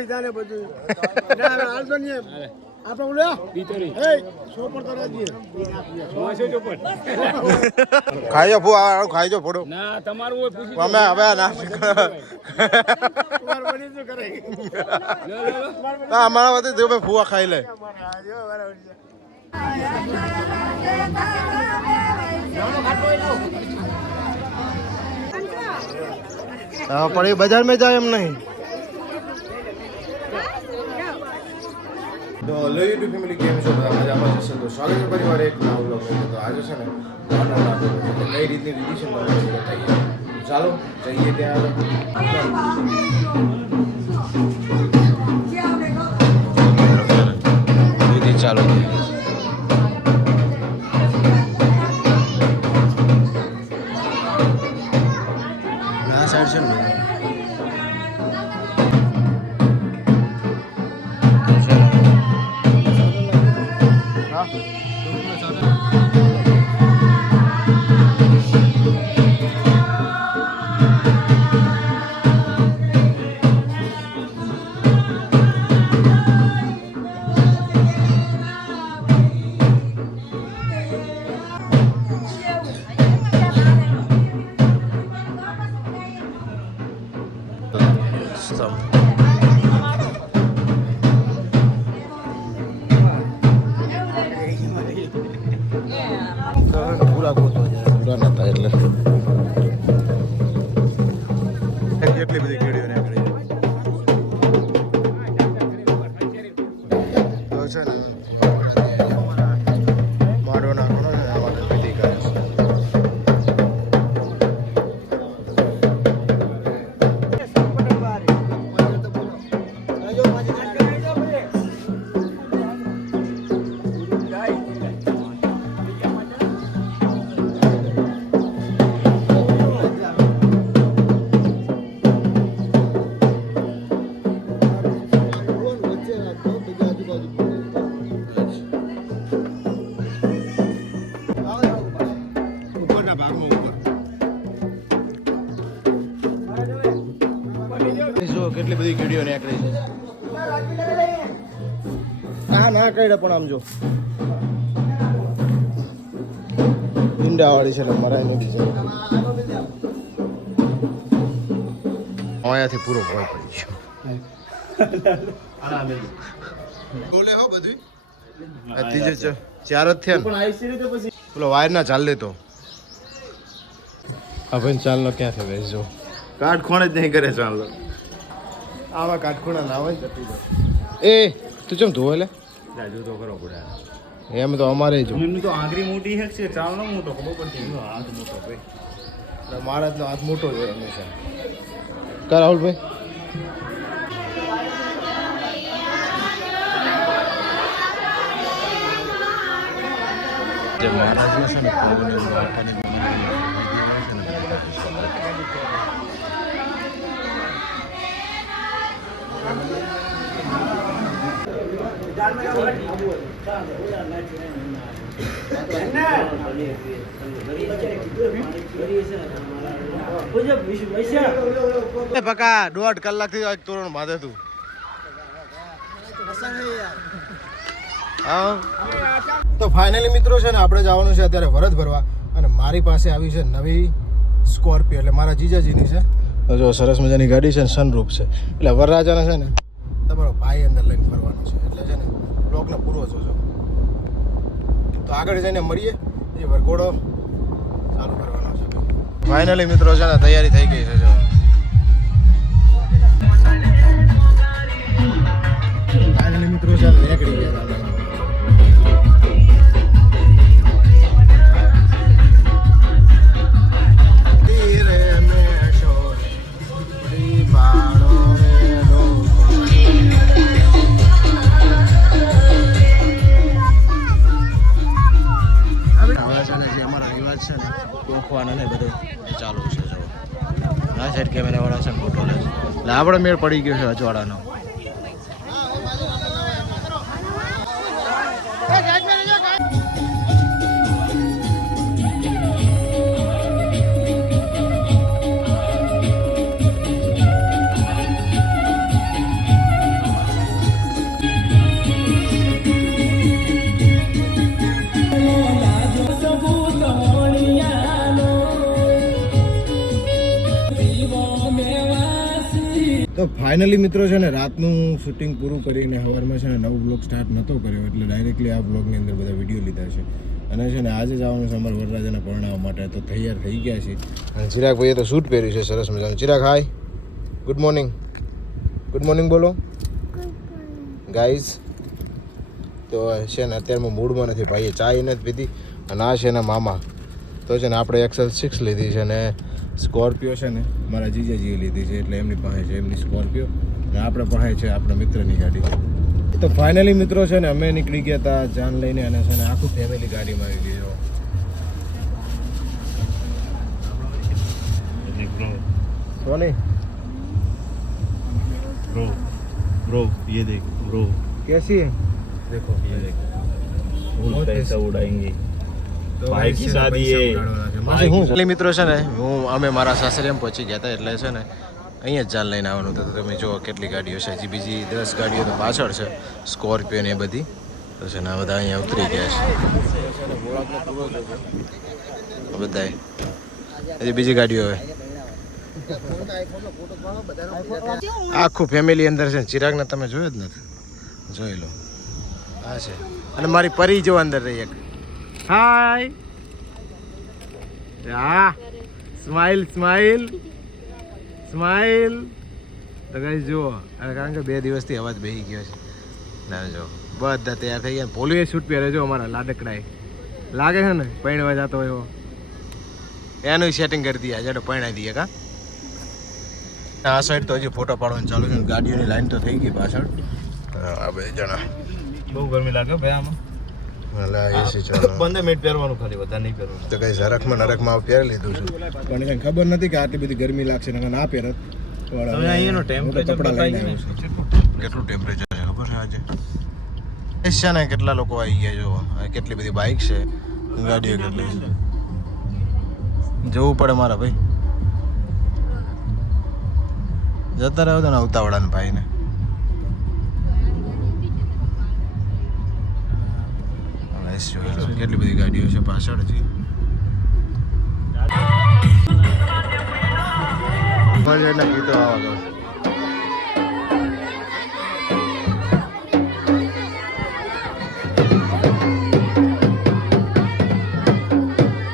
ચોપડી તારે બધું ના હાલતો નહીં આપણે બોલ્યા બીતરી એ ચોપડ તો રાખીએ ચોપડ ખાઈજો ફૂ આ ખાઈજો ફોડો ના તમારું હોય પૂછી અમે હવે ના તમાર બની શું કરે અમારા વતી દેવ ભાઈ ફૂવા ખાઈ લે પણ એ બજાર में જાય એમ નહીં તો હેલો યુટ્યુબ ફેમિલી કેમ છો બધા મજામાં જશે તો સ્વાગત છે પરિવાર એક નવા વ્લોગમાં તો આજે છે ને કઈ રીતની રીતિ છે તમને બતાવીએ ચાલો જઈએ ત્યાં રીતિ ચાલો આ સાઈડ છે ને પૂરા ગોતો પૂરા નતા એટલે કેટલી બધી કીડીઓ ને આગળ તો છે ને મારો નાખવાનો ને આ માટે વિધિ કરે છે કેટલી બધી કીડીઓ નીકળી છે ના કઈ પણ આમ જો ઈંડા વાળી છે મરાઈ નથી છે અહીંયાથી પૂરો ભય પડી ગયો બોલે હો બધું ત્રીજે ચાર જ થયા પેલો વાયર ના ચાલ લેતો હા ભાઈ ચાલ નો ક્યાં થયો જો કાઠ ખોણ જ નહીં કરે ચાલ આવા કાટખૂણા ના હોય એ તું ચમ ધોવે લે જાજુ તો કરો પડે એમ તો અમારે જો એમની તો આંગળી મોટી છે ચાલનો મોટો ખબર પડતી હાથ મોટો ભાઈ મહારાજનો હાથ મોટો જ હોય હંમેશા કર રાહુલભાઈ જે મહારાજના છે ને પકા 1.5 કલાકથી તોરણ બાંધે તું તો ફાઇનલી મિત્રો છે ને આપણે જવાનું છે અત્યારે વરદ ભરવા અને મારી પાસે આવી છે નવી સ્કોર્પિયો એટલે મારા જીજાજીની છે જો સરસ મજાની ગાડી છે સનરૂફ છે એટલે વરરાજાને છે ને તમારો ભાઈ અંદર લઈને ફરવાનો છે એટલે છે ને બ્લોગને પૂરો જોજો તો આગળ જઈને મળીએ એ વરઘોડો ચાલુ કરવાનો છે ફાઇનલી મિત્રો છે ને તૈયારી થઈ ગઈ છે જો ફાઇનલી મિત્રો છે ને નીકળી ગયા ચાલુ છે જો આ સાઈડ કેમેરા વાળા છે ફોટો લે એટલે આપણે મેળ પડી ગયો છે અજવાળાનો તો ફાઇનલી મિત્રો છે ને રાતનું શૂટિંગ પૂરું કરીને સવારમાં છે ને નવો બ્લોગ સ્ટાર્ટ નહોતો કર્યો એટલે ડાયરેક્ટલી આ બ્લોગની અંદર બધા વિડીયો લીધા છે અને છે ને આજે જવાનું છે અમારા વરરાજાના પરણાવવા માટે તો તૈયાર થઈ ગયા છે અને ચિરાગ ભાઈએ તો શૂટ પહેર્યું છે સરસ મજાનું. ચિરાગ હાય, ગુડ મોર્નિંગ બોલો ગાઈઝ. તો છે ને અત્યારમાં મૂડમાં નથી, ભાઈએ ચાય નથી પીધી અને આ છે એના મામા. તો છે ને આપણે XL6 લીધી છે ને સ્કોર્પિયો છે ને મારા જીજાજીએ લીધી છે એટલે એમની પાસે છે એમની સ્કોર્પિયો અને આપણે પાસે છે આપણા મિત્રની ગાડી. તો ફાઇનલી મિત્રો છે ને અમે નીકળી ગયા હતા જાન લઈને અને છે ને આખું ફેમિલી ગાડીમાં આવી ગયો. સોની ब्रो ये देख ब्रो कैसी है? देखो ये देख फूल पैसा उड़ाएंगे भाई की शादी है. મિત્રો છે ને અમે મારા સાસરિયામાં પહોંચી ગયા હતા એટલે છે ને અહીંયા જ જાન લઈને આવવાનું હતું. તમે જુઓ કેટલી ગાડીઓ છે, હજી બીજી 10 ગાડીઓ તો પાછળ છે, સ્કોર્પિયો ને એ બધી. તો છે ને આ બધા અહીંયા ઉતરી ગયા છે બધાય. હજી બીજી ગાડીઓ હવે આખું ફેમિલી અંદર છે. ચિરાગને તમે જોયો જ નથી, જોઈ લો. હા છે અને મારી પરી જો અંદર રહી એક. હાય હા, સ્માઈલ સ્માઈલ સ્માઈલ. તો ગાઈસ જુઓ, કારણ કે 2 દિવસથી અવાજ બેસી ગયો છે. ના જો બધા તૈયાર થઈ ગયા. ભોલુએ શૂટ પહેરે જો અમારા લાડકડાએ, લાગે છે ને પૈણવા જતો એવો. એનું સેટિંગ કરી દઈએ આજે, પૈણાઈ દઈએ કા. આ સાઈડ તો હજી ફોટો પાડવાનું ચાલુ છે. ગાડીઓની લાઈન તો થઈ ગઈ પાછળ. આ 2 જણા બહુ ગરમી લાગે ભાઈ આમાં. અલા એસી ચાલો 15 મિનિટ પહેરવાનું ખાલી, વધારે નહીં પહેરવાનું. તો કઈ નરકમાં પહેરી લીધું છે પણ એને ખબર નથી કે આટલી બધી ગરમી લાગશે ને ના પહેરત. તમે અહીંયાનો ટેમ્પરેચર બતાવી ને કેટલું ટેમ્પરેચર છે ખબર છે આજે? એ છે ને કેટલા લોકો આવી ગયા જો, કેટલી બધી બાઇક છે, ગાડીઓ કેટલી છે. જવું પડે મારા ભાઈ. જતા રહ્યો તો ને ઉતાવળા ને ભાઈ ને. કેટલી બધી ગાડીઓ છે પાછળ છે. ગીતો આવા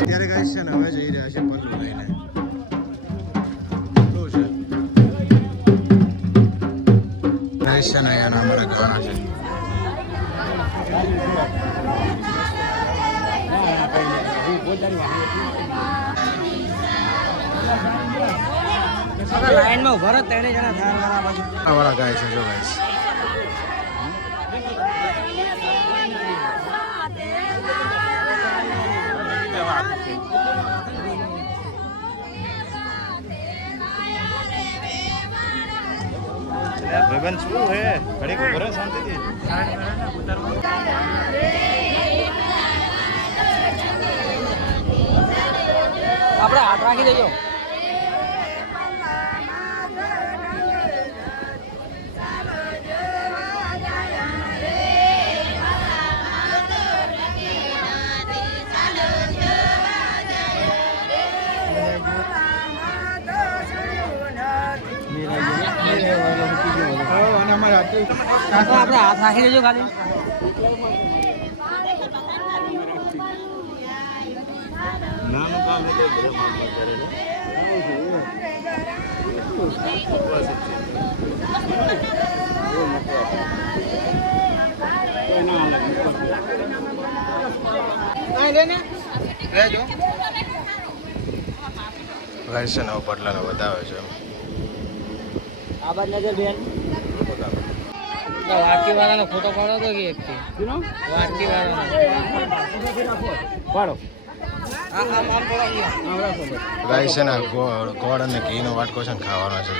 અત્યારે ગાઈસ છે ને હવે જઈ રહ્યા છે પલ્લુ લઈને. ગાઈસ છે ને અહીંયા અમારા ગાના છે. લાઈનમાં ઉભા રહો, 3 જણા થાર બાજુ વાળા ગાય છે જો ગાઈસ. ભગવાન શું હે ઘડી કો ભરે શાંતિથી. આપણે હાથ રાખી દેજો. આપણે હાથ રાખી દેજો ખાલી. નાનું કામ એટલે ઘરે મામ કરે ને. ગાઈસ છે ને બદલાનો બતાવે છે. આબાદ નજર બેન વાટકી વાળાનો ફોટો પાડો તો કે એક વાટકી વાળાનો પાડો. ગાઈસ છે ને ગોળ અને ઘીનો વાટકો છે ને ખાવાનો છે.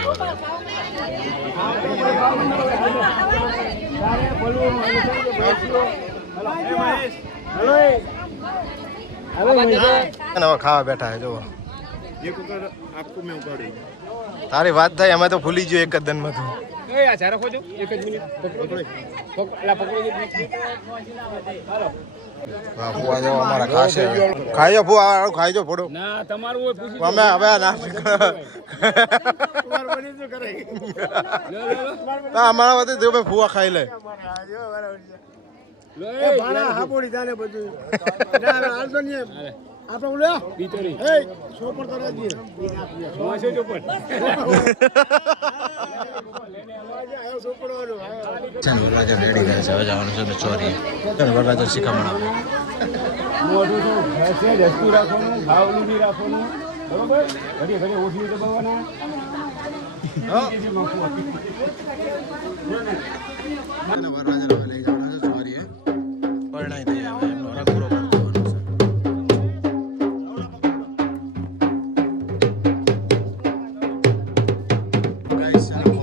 હવે ખાવા બેઠા છે જો. એક વખત આખું મેં ઉપાડી. તારી વાત થાય અમે તો ભૂલી ગયો એક જ દનમાં તું. એ આ ચારો ખોજો એક જ મિનિટ પકડો એલા પકડો એક મિનિટ હાલો ફુવા જો અમારા ખાશે ખાઈજો ફુવા ખાઈજો ફોડો ના તમારું હોય પૂછી અમે હવે ના અમારા વતી જો ફુવા ખાઈ લે એ ભાણા હાપોડી જાને બધું ના હાલતો ને આપણે બોલ્યા બીતરી એ સોપર તો રાજી સોસો ચોપટ વરરાજા રેડી કરે છે હવે જવાનું છે ચોરી વરરાજા શિખામણ આપે મોઢું શું છે જસ્તું રાખવાનું ભાવલું નહીં રાખવાનું બરોબર ઘડી ઘડી ઓછી દબાવવાના વરરાજા લઈ જવાના છે ચોરીએ પરણાઈ દઈએ હવે એમનો હરખ પૂરો કરી દેવાનો છે ગાઈસ આવે છે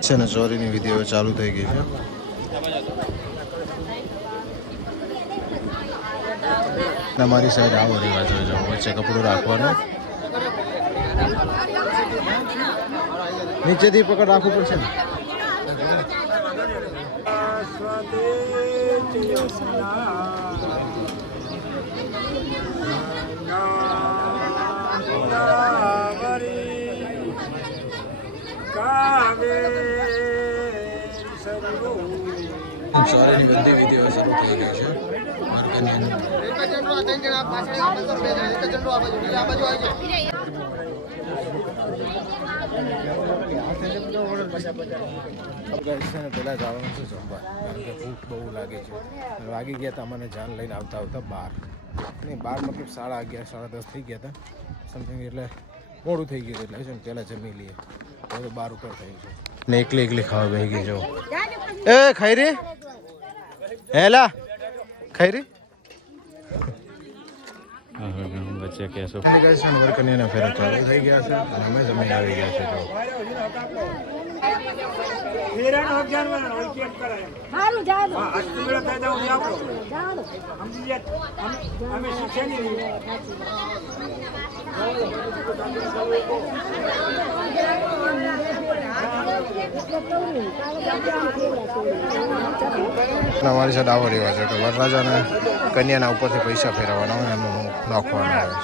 છે ને ચોરીની વિધિ હવે ચાલુ થઈ ગઈ છે અમારી સાઈડ આવો રિવાજ હોય છે વચ્ચે કપડું રાખવાનું નીચેથી પકડ રાખવું પડશે ને ચોરીની બધી વિધિઓ શરૂ થઈ ગઈ છે પેલા જવાનું છે જમવા કારણ કે ભૂખ બહુ લાગે છે વાગી ગયા હતા મને જાન લઈને આવતા આવતા 12 નહીં 12 મતલબ 11:30 10:30 થઈ ગયા હતા સમથિંગ એટલે મોડું થઈ ગયું એટલે છે ને પહેલાં જમી લઈએ હવે 12 ઉપર થઈ છે ને એકલી ખાવા બેસી ગઈ જો એ ખાઈ રે હેલા ખાઈ રે બચ્ચે કેસો વર્કનિયાના ફેરા ચાલુ થઈ ગયા છે અને અમે જમીન આવી ગયા છે જો સારું જાદો અમારી સાથે આવો રિવાજ છે કે વરરાજાને કન્યાના ઉપરથી પૈસા ફેરવવાના હોય એમનું નાખવાના આવે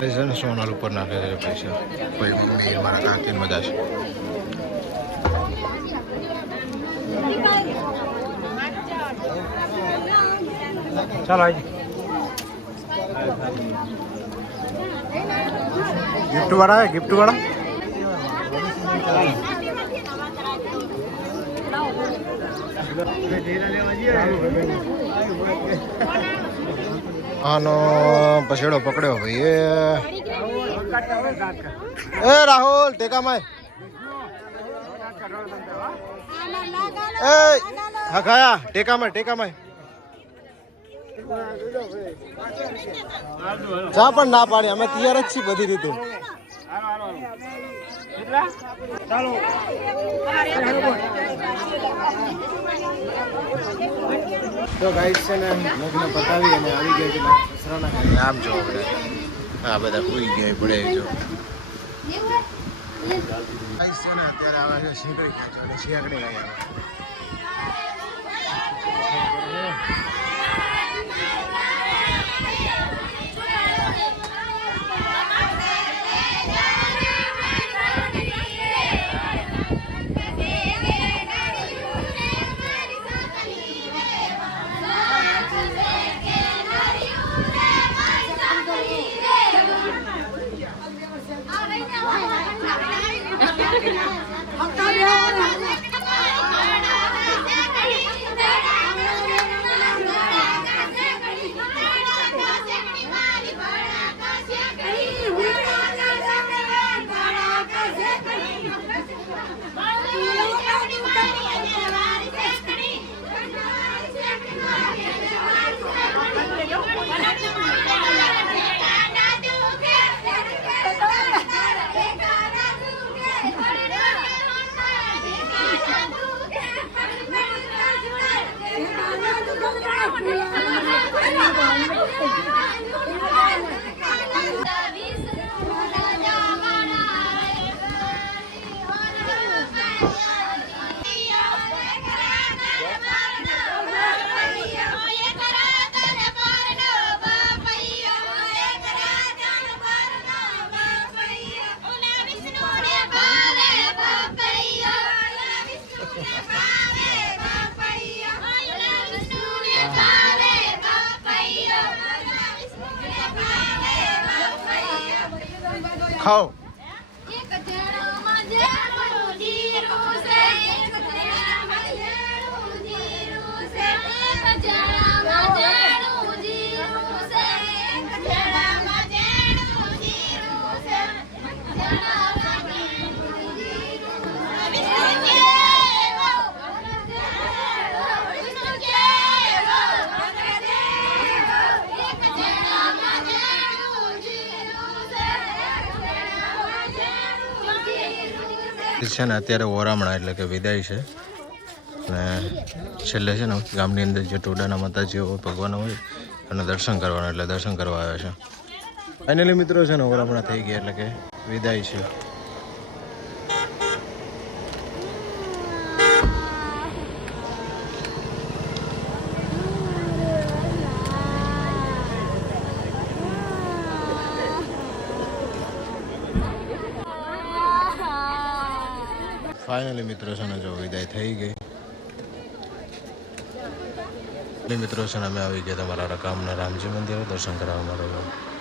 છે ને સોનલ ઉપર નાખે છે પૈસા કોઈ મમ્મી મારા કાકી બધા છે ચાલો આજી गिफ्ट वाला है गिफ्ट वाला આનો પછેડો પકડ્યો ભાઈ એ રાહુલ ટેકામાં એ હખાયા ટેકામાં ચા પણ ના પાડી અમે તૈયાર જ છીએ બધી રીતે તો ગાઈસ છે ને લગ્ન પતાવી અને આવી ગયા છે સસરાના નામ જો આ બધા કોઈ ગયા પડે જો ગાઈસ છે ને અત્યારે આવે છે શીંગડી ખાચો એટલે શિયાકડી આવ્યા ખાઓ છે ને અત્યારે ઓરામણા એટલે કે વિદાય છે અને છેલ્લે છે ને ગામની અંદર જે ટોડાના માતાજીઓ ભગવાન હોય એના દર્શન કરવાના એટલે દર્શન કરવા આવ્યા છે ફાઇનલી મિત્રો છે ને ઓરામણા થઈ ગયા એટલે કે વિદાય છે ફાઇનલી મિત્રો છે ને જો વિદાય થઈ ગઈ મિત્રો છે ને અમે આવી ગયા તમારા ગામના રામજી મંદિરે દર્શન કરવા માટે